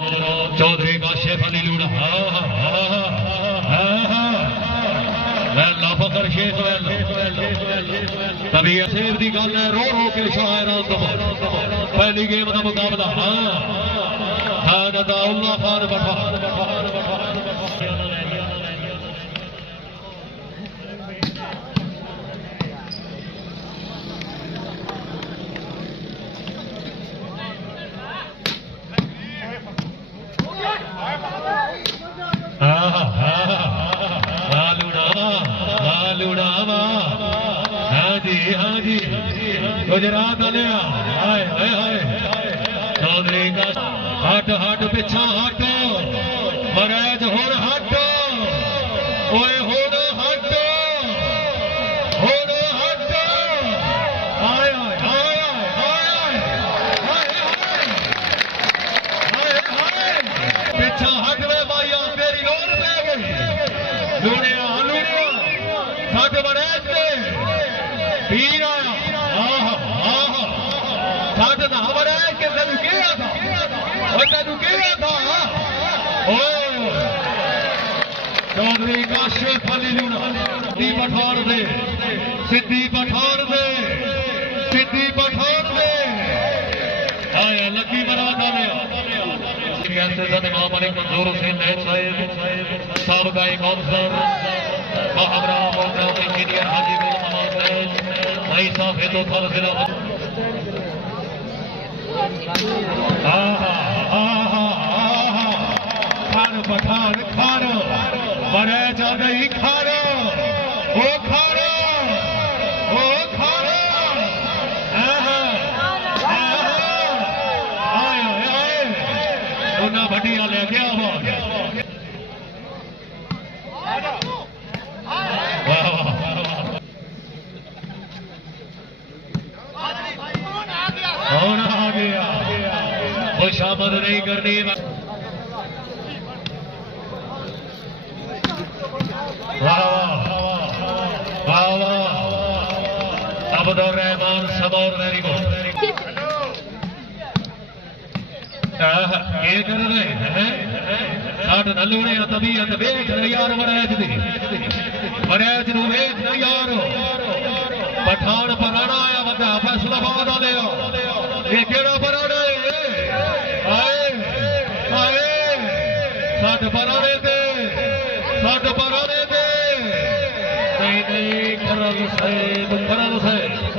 चौधरी काशिफ अली लूड़ा फकर शेख तभी सेब की गल है रो रो के शायर पहली गेम का मुकाबला खान अताउल्लाह खान पठान गुजरात वाले हाय हाय हाय चौधरी का हट हट पिछा हट मरैज होर हट ओए होर हट हाय हाय हाय हाय हाय हाय पिछा हट वे भाइया तेरी लोड़ पै गई लूड़िया लूड़िया सट मरैज दे पीर आया चौधरी काशिफ अली लूड़ा सिद्धि पठान दे आया लकी बरात आने इमाम अली मंजूर हुसैन साहब का एक अवसर इंजीनियर हाजी भाई साहब है तो थाना जिला खान पठान खारो बड़े ज्यादा ही खारो ओ खारो आए उन्हें भटिया ले गया आ गया खुशामद नहीं करनी अब्दुल रहमान सबौर वेरी गुड ये कर रहे हैं साठ नलूने तबीयत वेख यार मरैज दी मरैज नू वेख यार पठान पराना आया वड्डा फैसलाबाद वाले ये केड़ा पराना आए साठ पराने दे नहीं करल से